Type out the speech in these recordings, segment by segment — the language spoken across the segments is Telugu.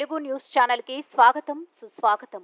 తెలుగు న్యూస్ ఛానల్ కి స్వాగతం సుస్వాగతం।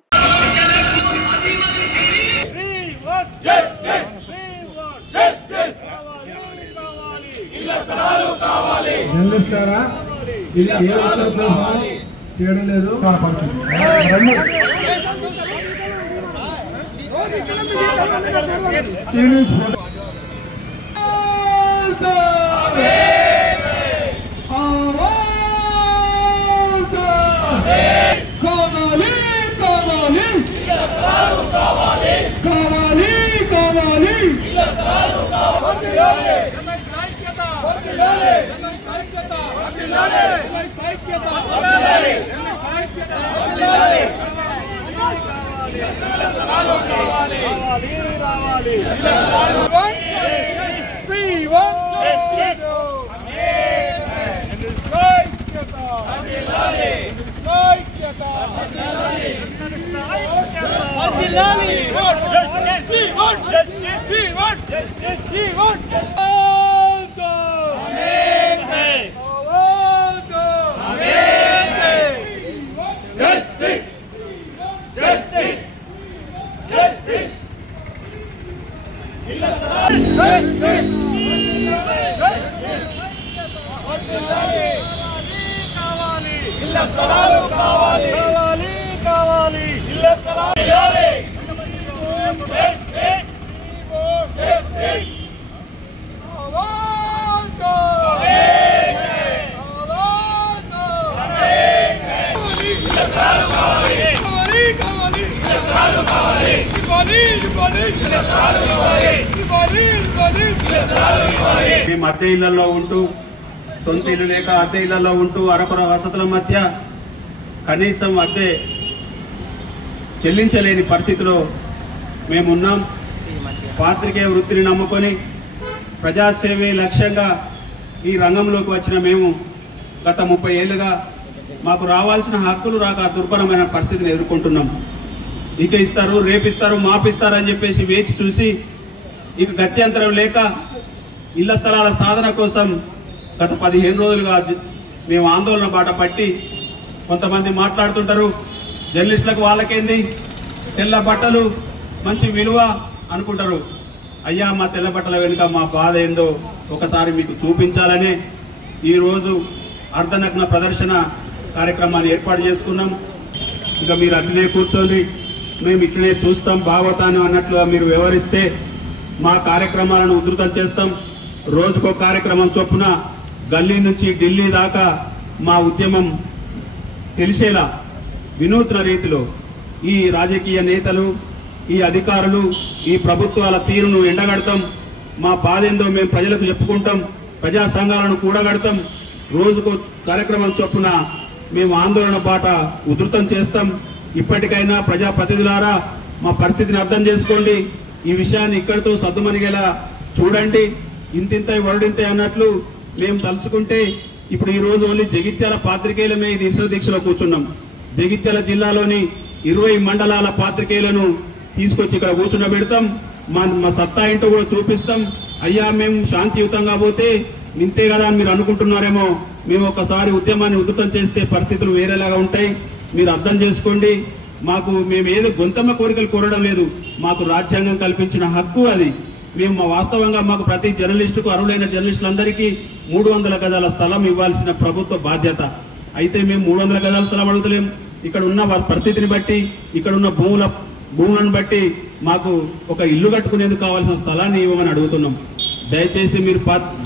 అద్దె ఇళ్లలో ఉంటూ సొంత ఇల్లు లేక అద్దె ఇళ్లలో ఉంటూ అరకొర వసతుల మధ్య కనీసం అద్దె చెల్లించలేని పరిస్థితిలో మేమున్నాం। పాత్రికేయ వృత్తిని నమ్ముకొని ప్రజాసేవే లక్ష్యంగా ఈ రంగంలోకి వచ్చిన మేము గత 30 ఏళ్లుగా మాకు రావాల్సిన హక్కులు రాక దుర్భరమైన పరిస్థితిని ఎదుర్కొంటున్నాం। ఇక ఇస్తారు, రేపిస్తారు, మాపిస్తారని చెప్పేసి వేచి చూసి ఇక గత్యంతరం లేక ఇళ్ల స్థలాల సాధన కోసం గత 15 రోజులుగా మేము ఆందోళన బాట పట్టి కొంతమంది మాట్లాడుతుంటారు, జర్నలిస్టులకు వాళ్ళకేంది తెల్ల బట్టలు మంచి విలువ అనుకుంటారు। అయ్యా, మా తెల్ల బట్టల వెనుక మా బాధ ఏందో ఒకసారి మీకు చూపించాలని ఈరోజు అర్ధనగ్న ప్రదర్శన కార్యక్రమాన్ని ఏర్పాటు చేసుకున్నాం। ఇక మీరు అట్లనే కూర్చొని మేము ఇట్లనే చూస్తాం భాగవతాన్ని అన్నట్లుగా మీరు వ్యవహరిస్తే మా కార్యక్రమాలను ఉధృతం చేస్తాం। రోజుకో కార్యక్రమం చొప్పున గల్లీ నుంచి ఢిల్లీ దాకా మా ఉద్యమం తెలిసేలా వినూత్న రీతిలో ఈ రాజకీయ నేతలు, ఈ అధికారులు, ఈ ప్రభుత్వాల తీరును ఎండగడతాం। మా బాధ ఏందో మేము ప్రజలకు చెప్పుకుంటాం, ప్రజా సంఘాలను కూడగడతాం। రోజుకో కార్యక్రమం చొప్పున మేము ఆందోళన బాట ఉధృతం చేస్తాం। ఇప్పటికైనా ప్రజాప్రతినిధులారా మా పరిస్థితిని అర్థం చేసుకోండి, ఈ విషయాన్ని ఇక్కడితో సద్దుమణిగేలా చూడండి। ఇంతింత వరుడింతే అన్నట్లు మేము తలుచుకుంటే ఇప్పుడు ఈ రోజు ఓన్లీ జగిత్యాల పాత్రికేయులమే ఈ నిరసన దీక్షలో కూర్చున్నాం। జగిత్యాల జిల్లాలోని 20 మండలాల పాత్రికేయులను తీసుకొచ్చి ఇక్కడ కూర్చుండబెడతాం, మా సత్తా ఏంటో కూడా చూపిస్తాం। అయ్యా, మేము శాంతియుతంగా పోతే ఇంతే కదా అని మీరు అనుకుంటున్నారేమో, మేము ఒకసారి ఉద్యమాన్ని ఉధృతం చేస్తే పరిస్థితులు వేరేలాగా ఉంటాయి, మీరు అర్థం చేసుకోండి। మేము ఏదో గొంతమ్మ కోరికలు కోరడం లేదు, మాకు రాజ్యాంగం కల్పించిన హక్కు అది। మేము వాస్తవంగా మాకు ప్రతి జర్నలిస్టుకు, అర్హులైన జర్నలిస్టులందరికీ 300 గజాల స్థలం ఇవ్వాల్సిన ప్రభుత్వ బాధ్యత। అయితే మేము 300 గజాల స్థలం అడుగుతలేం, ఇక్కడ ఉన్న పరిస్థితిని బట్టి, ఇక్కడ ఉన్న భూములను బట్టి మాకు ఒక ఇల్లు కట్టుకునేందుకు కావాల్సిన స్థలాన్ని ఇవ్వమని అడుగుతున్నాం। దయచేసి మీరు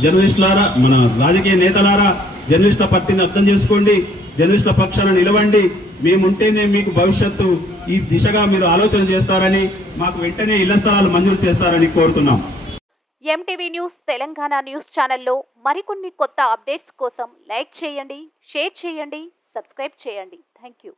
జర్నలిస్టులారా, మన రాజకీయ నేతలారా జర్నలిస్టుల పరిస్థితిని అర్థం చేసుకోండి, జర్నలిస్టుల పక్షాన నిలవండి। మేముంటేనే మీకు భవిష్యత్తు ఈ దిశగా మీరు ఆలోచన చేస్తారని, మాకు వెంటనే ఇళ్ల స్థలాలు మంజూరు చేస్తారని కోరుతున్నాం। ఎంటీవీ న్యూస్ తెలంగాణ న్యూస్ ఛానల్లో మరికొన్ని కొత్త అప్డేట్స్ కోసం లైక్ చేయండి, షేర్ చేయండి, సబ్స్క్రైబ్ చేయండి। థాంక్యూ।